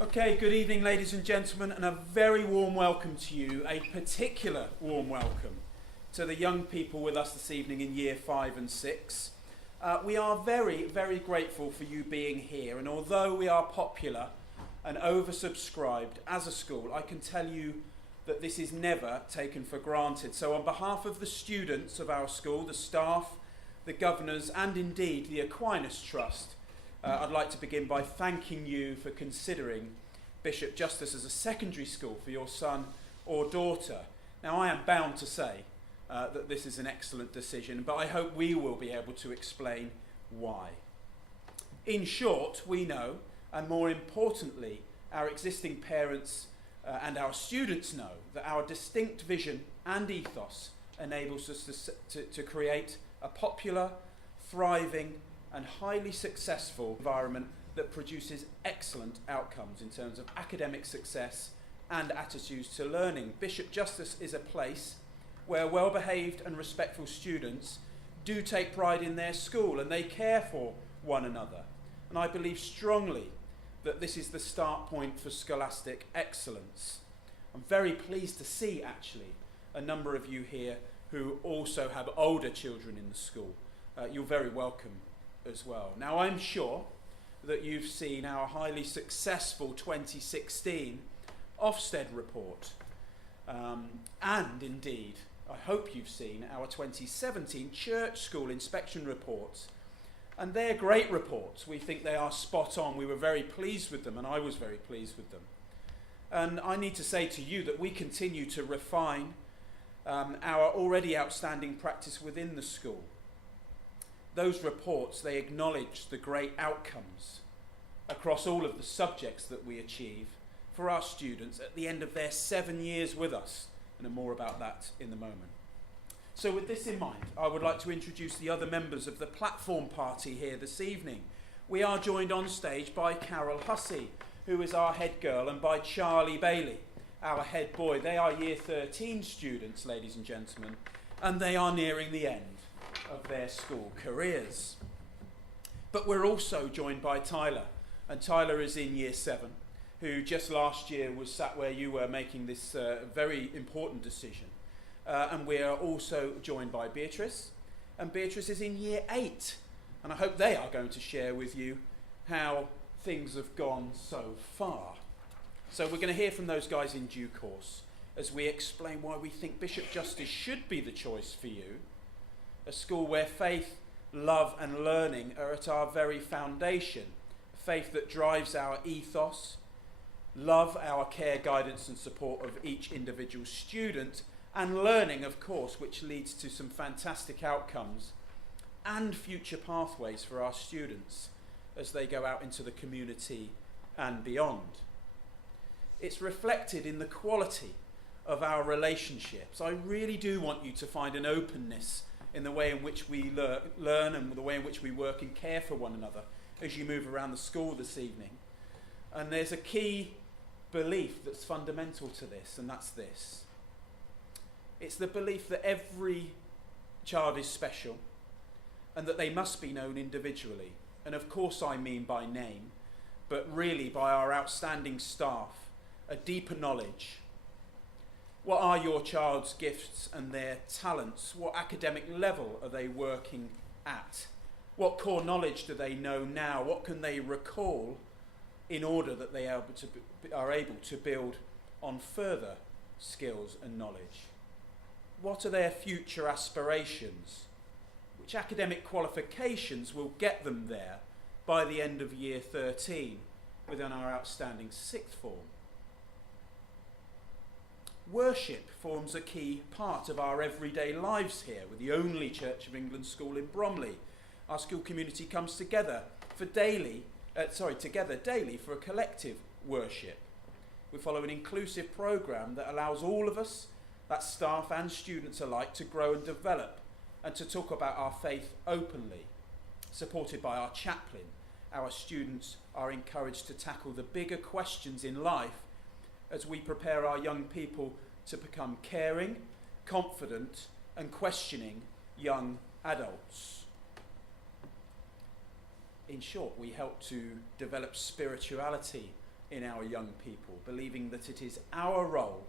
Okay, good evening ladies and gentlemen, and a very warm welcome to you, a particular warm welcome to the young people with us this evening in Year 5 and 6. We are very, very grateful for you being here, and although we are popular and oversubscribed as a school, I can tell you that this is never taken for granted. So on behalf of the students of our school, the staff, the governors, and indeed the Aquinas Trust, I'd like to begin by thanking you for considering Bishop Justus as a secondary school for your son or daughter. Now, I am bound to say that this is an excellent decision, but I hope we will be able to explain why. In short, we know, and more importantly, our existing parents and our students know, that our distinct vision and ethos enables us to create a popular, thriving, and highly successful environment that produces excellent outcomes in terms of academic success and attitudes to learning. Bishop Justus is a place where well-behaved and respectful students do take pride in their school and they care for one another. And I believe strongly that this is the start point for scholastic excellence. I'm very pleased to see, actually, a number of you here who also have older children in the school. You're very welcome as well. Now, I'm sure that you've seen our highly successful 2016 Ofsted report, and indeed I hope you've seen our 2017 church school inspection reports, and they're great reports. We think they are spot on. We were very pleased with them, and I was very pleased with them. And I need to say to you that we continue to refine our already outstanding practice within the school. Those reports, they acknowledge the great outcomes across all of the subjects that we achieve for our students at the end of their 7 years with us, and more about that in a moment. So with this in mind, I would like to introduce the other members of the platform party here this evening. We are joined on stage by Carol Hussey, who is our head girl, and by Charlie Bailey, our head boy. They are Year 13 students, ladies and gentlemen, and they are nearing the end of their school careers. But we're also joined by Tyler, and Tyler is in Year 7, who just last year was sat where you were making this very important decision. And we are also joined by Beatrice, and Beatrice is in Year 8, and I hope they are going to share with you how things have gone so far. So we're going to hear from those guys in due course as we explain why we think Bishop Justus should be the choice for you. A school where faith, love and learning are at our very foundation. Faith that drives our ethos, love our care, guidance and support of each individual student, and learning, of course, which leads to some fantastic outcomes and future pathways for our students as they go out into the community and beyond. It's reflected in the quality of our relationships. I really do want you to find an openness in the way in which we learn and the way in which we work and care for one another as you move around the school this evening. And there's a key belief that's fundamental to this, and that's this. It's the belief that every child is special and that they must be known individually. And of course I mean by name, but really by our outstanding staff, a deeper knowledge. What are your child's gifts and their talents? What academic level are they working at? What core knowledge do they know now? What can they recall in order that they are able to build on further skills and knowledge? What are their future aspirations? Which academic qualifications will get them there by the end of Year 13 within our outstanding sixth form? Worship forms a key part of our everyday lives here. With the only Church of England school in Bromley, our school community comes together daily for a collective worship. We follow an inclusive programme that allows all of us, that's staff and students alike, to grow and develop and to talk about our faith openly. Supported by our chaplain, our students are encouraged to tackle the bigger questions in life as we prepare our young people to become caring, confident and questioning young adults. In short, we help to develop spirituality in our young people, believing that it is our role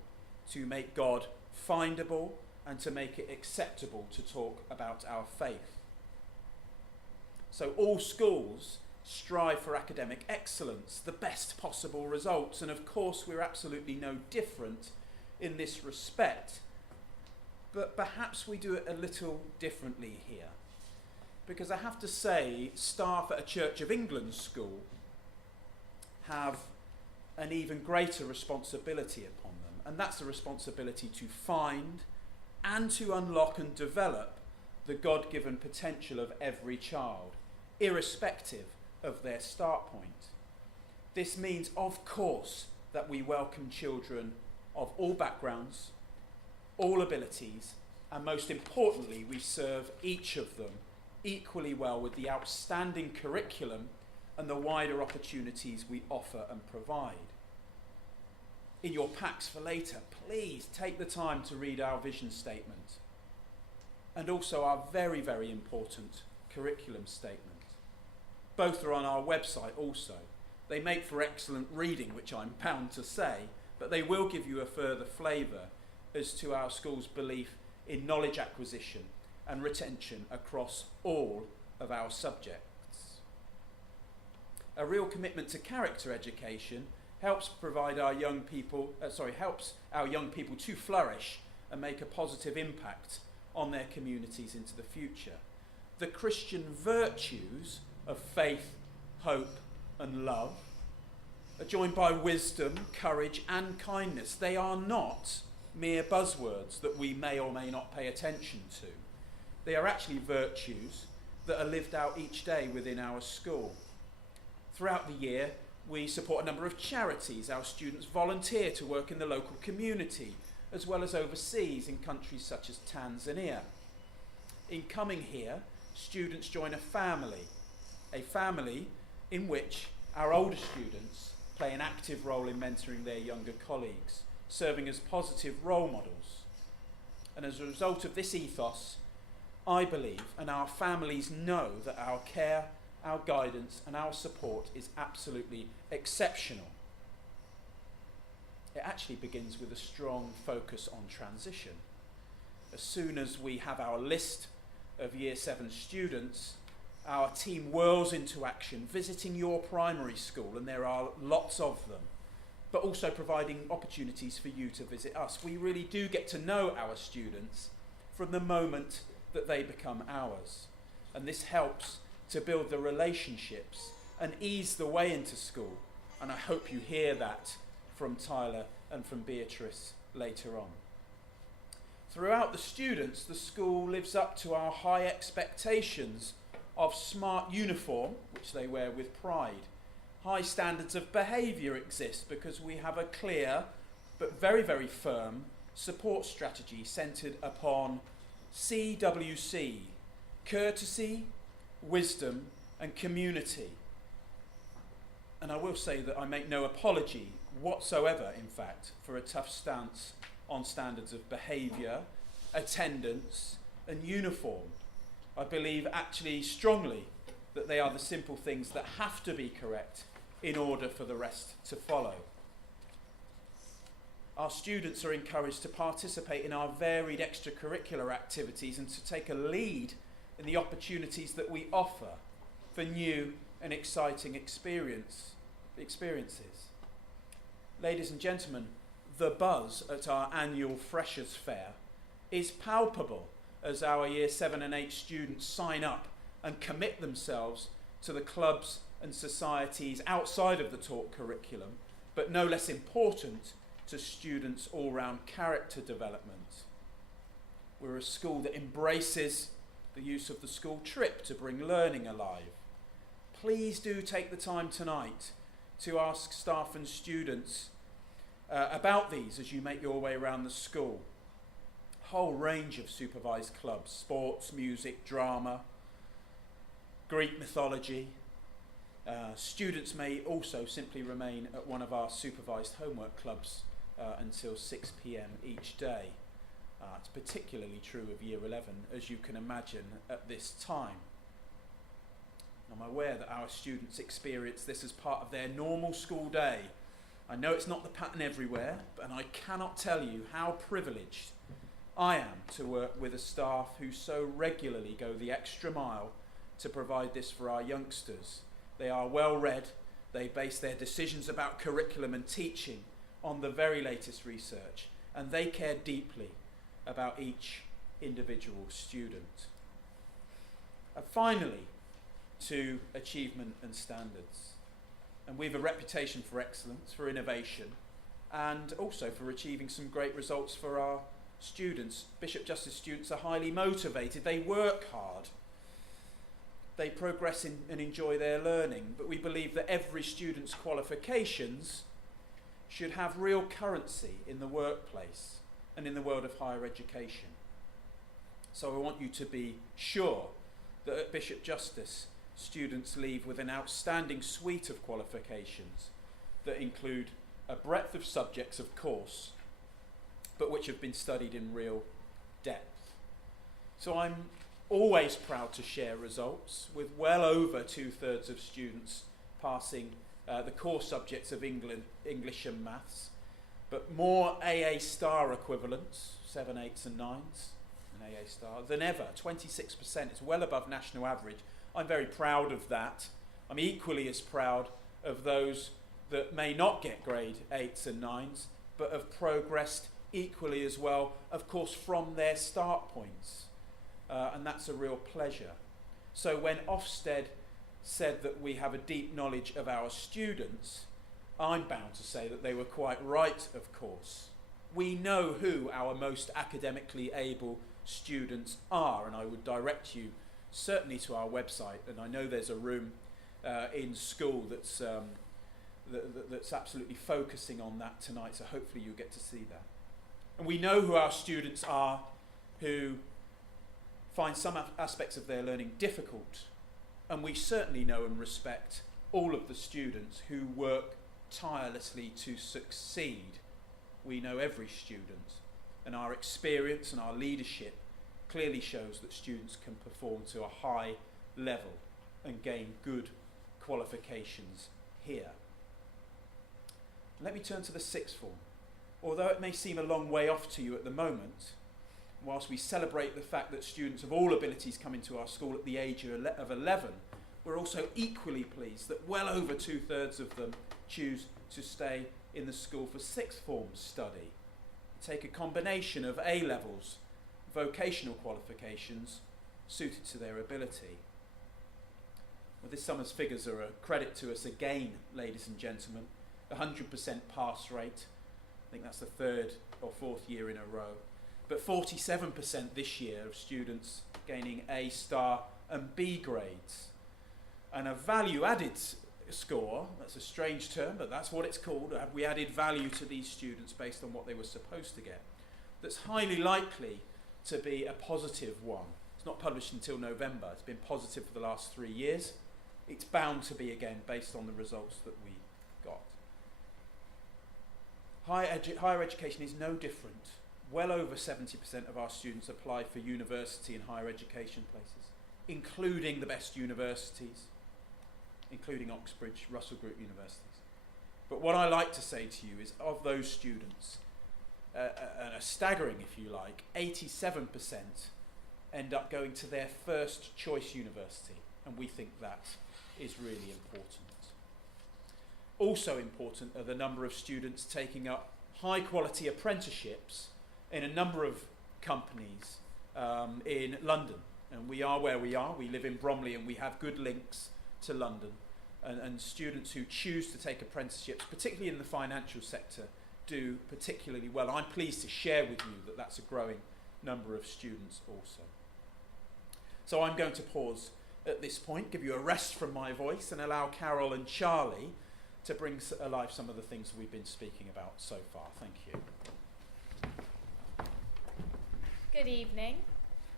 to make God findable and to make it acceptable to talk about our faith. So all schools strive for academic excellence, the best possible results, and of course we're absolutely no different in this respect. But perhaps we do it a little differently here. Because I have to say, staff at a Church of England school have an even greater responsibility upon them, and that's the responsibility to find and to unlock and develop the God-given potential of every child, irrespective of their start point. This means, of course, that we welcome children of all backgrounds, all abilities, and most importantly, we serve each of them equally well with the outstanding curriculum and the wider opportunities we offer and provide. In your packs for later, please take the time to read our vision statement and also our very, very important curriculum statement. Both are on our website also. They make for excellent reading, which I'm bound to say, but they will give you a further flavour as to our school's belief in knowledge acquisition and retention across all of our subjects. A real commitment to character education helps our young people to flourish and make a positive impact on their communities into the future. The Christian virtues of faith, hope, and love are joined by wisdom, courage, and kindness. They are not mere buzzwords that we may or may not pay attention to. They are actually virtues that are lived out each day within our school. Throughout the year, we support a number of charities. Our students volunteer to work in the local community, as well as overseas in countries such as Tanzania. In coming here, students join a family in which our older students play an active role in mentoring their younger colleagues, serving as positive role models. And as a result of this ethos, I believe, and our families know, that our care, our guidance, and our support is absolutely exceptional. It actually begins with a strong focus on transition. As soon as we have our list of Year 7 students, our team whirls into action, visiting your primary school, and there are lots of them, but also providing opportunities for you to visit us. We really do get to know our students from the moment that they become ours. And this helps to build the relationships and ease the way into school. And I hope you hear that from Tyler and from Beatrice later on. Throughout the students, the school lives up to our high expectations of smart uniform, which they wear with pride. High standards of behaviour exist because we have a clear but very, very firm support strategy centred upon CWC, courtesy, wisdom and community. And I will say that I make no apology whatsoever, in fact, for a tough stance on standards of behaviour, attendance and uniform. I believe actually strongly that they are the simple things that have to be correct in order for the rest to follow. Our students are encouraged to participate in our varied extracurricular activities and to take a lead in the opportunities that we offer for new and exciting experiences. Ladies and gentlemen, the buzz at our annual Freshers' Fair is palpable as our Year 7 and 8 students sign up and commit themselves to the clubs and societies outside of the taught curriculum, but no less important, to students' all-round character development. We're a school that embraces the use of the school trip to bring learning alive. Please do take the time tonight to ask staff and students about these as you make your way around the school. Whole range of supervised clubs: sports, music, drama, Greek mythology. Students may also simply remain at one of our supervised homework clubs until 6 p.m. each day. It's particularly true of Year 11, as you can imagine, at this time. I'm aware that our students experience this as part of their normal school day, I know it's not the pattern everywhere, and I cannot tell you how privileged I am to work with a staff who so regularly go the extra mile to provide this for our youngsters. They are well read, they base their decisions about curriculum and teaching on the very latest research, and they care deeply about each individual student. And finally, to achievement and standards. And we have a reputation for excellence, for innovation, and also for achieving some great results for our students. Bishop Justus students are highly motivated, they work hard, they progress in and enjoy their learning, but we believe that every student's qualifications should have real currency in the workplace and in the world of higher education. So I want you to be sure that at Bishop Justus, students leave with an outstanding suite of qualifications that include a breadth of subjects, of course, but which have been studied in real depth. So I'm always proud to share results with well over 2/3 of students passing the core subjects of English and maths, but more AA star equivalents, 7, 8s and 9s, an AA star, than ever, 26%. It's well above national average. I'm very proud of that. I'm equally as proud of those that may not get grade 8s and 9s, but have progressed equally as well, of course, from their start points. And that's a real pleasure. So when Ofsted said that we have a deep knowledge of our students, I'm bound to say that they were quite right, of course. We know who our most academically able students are, and I would direct you certainly to our website, and I know there's a room in school that's absolutely focusing on that tonight, so hopefully you'll get to see that. And we know who our students are who find some aspects of their learning difficult, and we certainly know and respect all of the students who work tirelessly to succeed. We know every student, and our experience and our leadership clearly shows that students can perform to a high level and gain good qualifications here. Let me turn to the sixth form. Although it may seem a long way off to you at the moment, whilst we celebrate the fact that students of all abilities come into our school at the age of 11, we're also equally pleased that well over 2/3 of them choose to stay in the school for sixth form study. Take a combination of A-levels, vocational qualifications suited to their ability. Well, this summer's figures are a credit to us again, ladies and gentlemen. 100% pass rate. I think that's the third or fourth year in a row. But 47% this year of students gaining A star and B grades. And a value added score, that's a strange term, but that's what it's called. Have we added value to these students based on what they were supposed to get? That's highly likely to be a positive one. It's not published until November. It's been positive for the last 3 years. It's bound to be again based on the results that we got. Higher education is no different. Well over 70% of our students apply for university and higher education places, including the best universities, including Oxbridge, Russell Group universities. But what I like to say to you is of those students, a staggering, if you like, 87% end up going to their first choice university, and we think that is really important. Also important are the number of students taking up high quality apprenticeships in a number of companies in London. And we are where we are. We live in Bromley and we have good links to London. And students who choose to take apprenticeships, particularly in the financial sector, do particularly well. I'm pleased to share with you that that's a growing number of students also. So I'm going to pause at this point, give you a rest from my voice, and allow Carol and Charlie to bring alive some of the things we've been speaking about so far. Thank you. Good evening.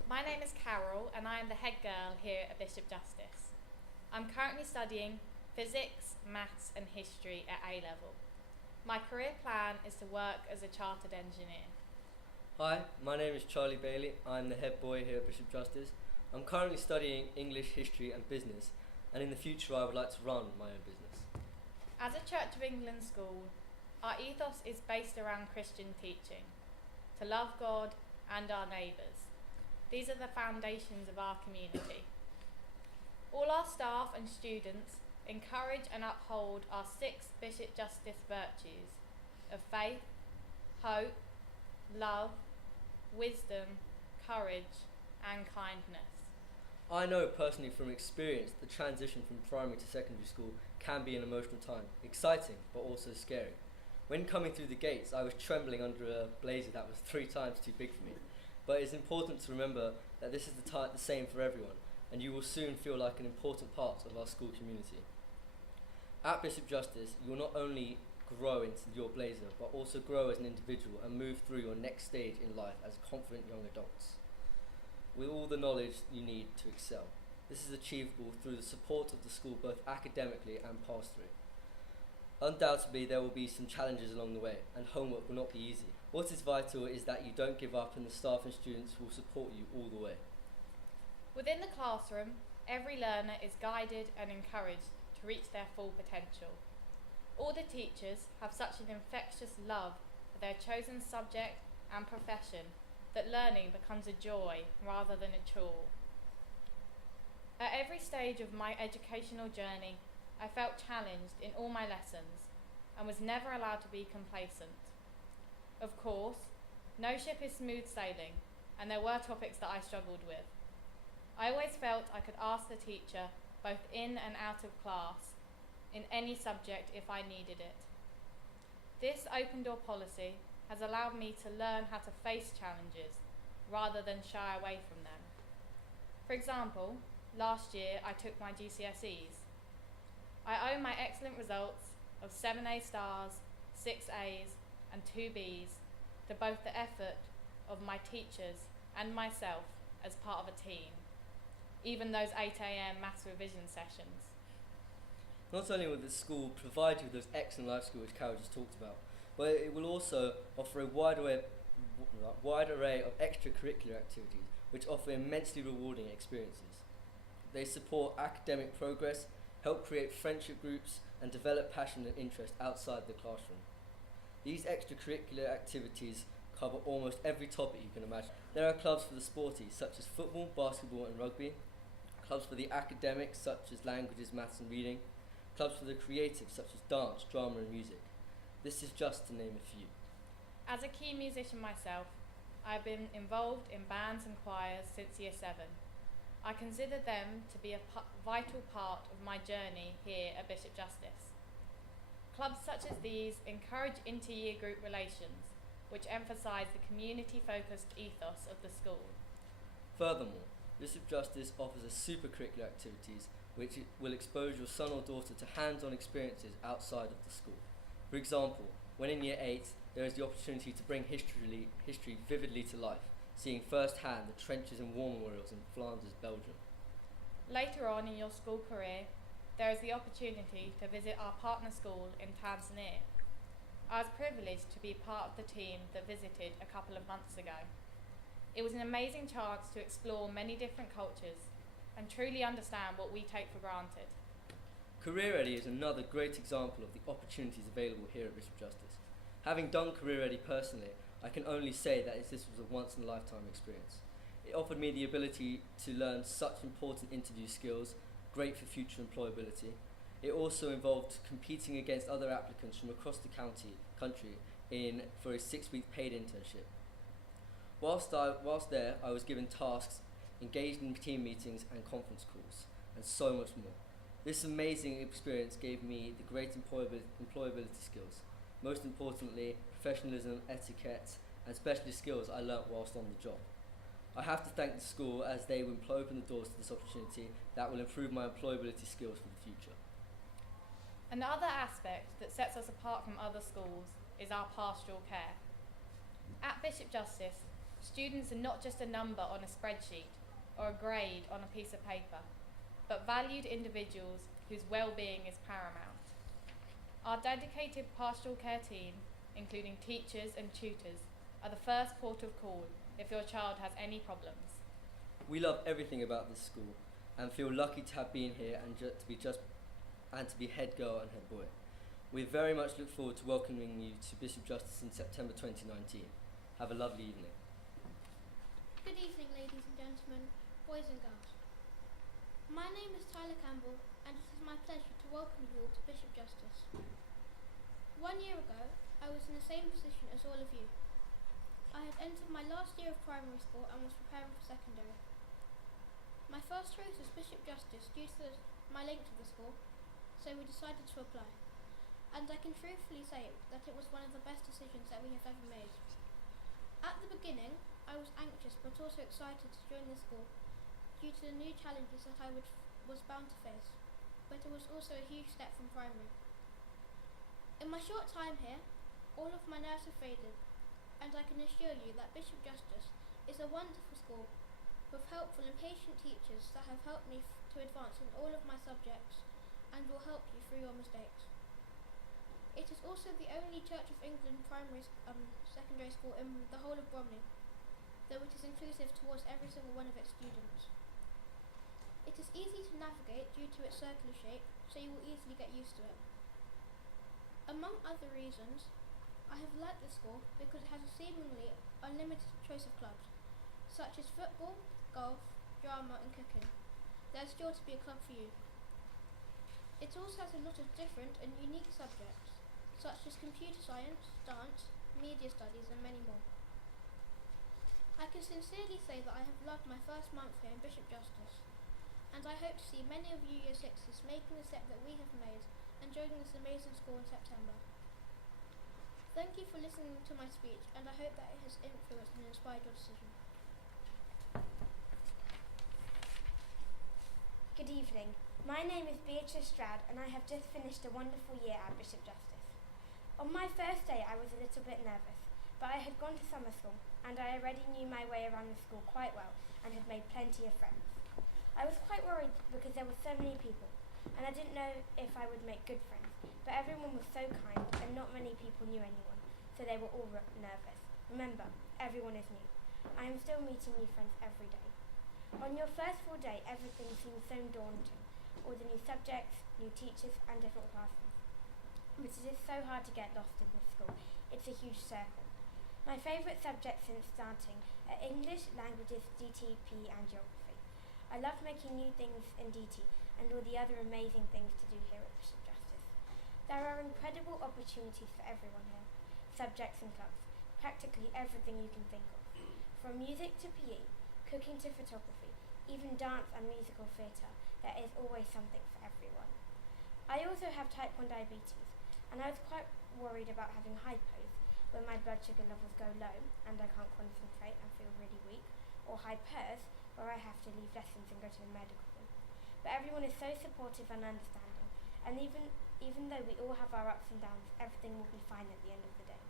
My name is Carol and I am the head girl here at Bishop Justus. I'm currently studying physics, maths and history at A-level. My career plan is to work as a chartered engineer. Hi, my name is Charlie Bailey. I'm the head boy here at Bishop Justus. I'm currently studying English, history and business, and in the future I would like to run my own business. As a Church of England school, Our ethos is based around Christian teaching, to love God and our neighbours. These are the foundations of our community. All our staff and students encourage and uphold our 6 Bishop Justus virtues of faith, hope, love, wisdom, courage and kindness. I know personally from experience the transition from primary to secondary school can be an emotional time, exciting but also scary. When coming through the gates, I was trembling under a blazer that was 3 times too big for me. But it's important to remember that this is the same for everyone, and you will soon feel like an important part of our school community. At Bishop Justus, you will not only grow into your blazer, but also grow as an individual and move through your next stage in life as confident young adults, with all the knowledge you need to excel. This is achievable through the support of the school both academically and pastory. Undoubtedly there will be some challenges along the way, and homework will not be easy. What is vital is that you don't give up, and the staff and students will support you all the way. Within the classroom, every learner is guided and encouraged to reach their full potential. All the teachers have such an infectious love for their chosen subject and profession that learning becomes a joy rather than a chore. At every stage of my educational journey, I felt challenged in all my lessons and was never allowed to be complacent. Of course, no ship is smooth sailing, and there were topics that I struggled with. I always felt I could ask the teacher, both in and out of class, in any subject if I needed it. This open door policy has allowed me to learn how to face challenges rather than shy away from them. For example, last year I took my GCSEs. I owe my excellent results of 7 A stars, 6 A's and 2 B's to both the effort of my teachers and myself as part of a team, even those 8 AM maths revision sessions. Not only will the school provide you with those excellent life skills which Carol just talked about, but it will also offer a wide array of extracurricular activities which offer immensely rewarding experiences. They support academic progress, help create friendship groups, and develop passion and interest outside the classroom. These extracurricular activities cover almost every topic you can imagine. There are clubs for the sporty, such as football, basketball and rugby, clubs for the academics, such as languages, maths and reading, clubs for the creative, such as dance, drama and music. This is just to name a few. As a key musician myself, I have been involved in bands and choirs since Year 7. I consider them to be a vital part of my journey here at Bishop Justus. Clubs such as these encourage inter-year group relations, which emphasise the community-focused ethos of the school. Furthermore, Bishop Justus offers a supercurricular activities which will expose your son or daughter to hands-on experiences outside of the school. For example, when in Year 8, there is the opportunity to bring history vividly to life, seeing firsthand the trenches and war memorials in Flanders, Belgium. Later on in your school career, there is the opportunity to visit our partner school in Tanzania. I was privileged to be part of the team that visited a couple of months ago. It was an amazing chance to explore many different cultures and truly understand what we take for granted. Career Ready is another great example of the opportunities available here at Bishop Justus. Having done Career Ready personally, I can only say that this was a once-in-a-lifetime experience. It offered me the ability to learn such important interview skills, great for future employability. It also involved competing against other applicants from across the country for a 6-week paid internship. Whilst there, I was given tasks, engaged in team meetings and conference calls, and so much more. This amazing experience gave me the great employability skills. Most importantly, professionalism, etiquette, and specialist skills I learnt whilst on the job. I have to thank the school as they will open the doors to this opportunity that will improve my employability skills for the future. Another aspect that sets us apart from other schools is our pastoral care. At Bishop Justus, students are not just a number on a spreadsheet or a grade on a piece of paper, but valued individuals whose well-being is paramount. Our dedicated pastoral care team, including teachers and tutors, are the first port of call if your child has any problems. We love everything about this school and feel lucky to have been here and to be head girl and head boy. We very much look forward to welcoming you to Bishop Justus in September 2019. Have a lovely evening. Good evening, ladies and gentlemen, boys and girls. My name is Tyler Campbell, and it is my pleasure to welcome you all to Bishop Justus. 1 year ago, I was in the same position as all of you. I had entered my last year of primary school and was preparing for secondary. My first choice was Bishop Justus due to my link to the school, so we decided to apply. And I can truthfully say that it was one of the best decisions that we have ever made. At the beginning, I was anxious but also excited to join the school due to the new challenges that I was bound to face, but it was also a huge step from primary. In my short time here, all of my nerves have faded, and I can assure you that Bishop Justus is a wonderful school with helpful and patient teachers that have helped me to advance in all of my subjects and will help you through your mistakes. It is also the only Church of England secondary school in the whole of Bromley, though it is inclusive towards every single one of its students. It is easy to navigate due to its circular shape, so you will easily get used to it. Among other reasons, I have liked the school because it has a seemingly unlimited choice of clubs, such as football, golf, drama and cooking. There is sure to be a club for you. It also has a lot of different and unique subjects, such as computer science, dance, media studies and many more. I can sincerely say that I have loved my first month here in Bishop Justus, and I hope to see many of you Year 6s making the step that we have made and joining this amazing school in September. Thank you for listening to my speech, and I hope that it has influenced and inspired your decision. Good evening. My name is Beatrice Stroud and I have just finished a wonderful year at Bishop Justus. On my first day I was a little bit nervous, but I had gone to summer school and I already knew my way around the school quite well and had made plenty of friends. I was quite worried because there were so many people and I didn't know if I would make good friends, but everyone was so kind and not many people knew anyone, so they were all nervous. Remember, everyone is new. I am still meeting new friends every day. On your first full day, everything seems so daunting. All the new subjects, new teachers and different classrooms. But it is so hard to get lost in this school. It's a huge circle. My favourite subjects since starting are English, languages, DTP and geography. I love making new things in DT and all the other amazing things to do here at Bishop Justus. There are incredible opportunities for everyone here. Subjects and clubs. Practically everything you can think of. From music to PE, cooking to photography, even dance and musical theatre, there is always something for everyone. I also have type 1 diabetes, and I was quite worried about having hypos, where my blood sugar levels go low and I can't concentrate and feel really weak, or hypers, where I have to leave lessons and go to the medical room. But everyone is so supportive and understanding, and even though we all have our ups and downs, everything will be fine at the end of the day.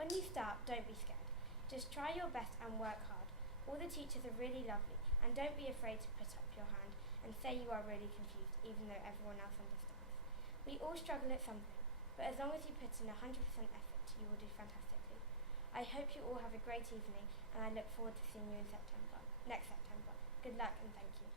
When you start, don't be scared. Just try your best and work hard. All the teachers are really lovely, and don't be afraid to put up your hand and say you are really confused, even though everyone else understands. We all struggle at something, but as long as you put in 100% effort, you will do fantastically. I hope you all have a great evening, and I look forward to seeing you in next September. Good luck and thank you.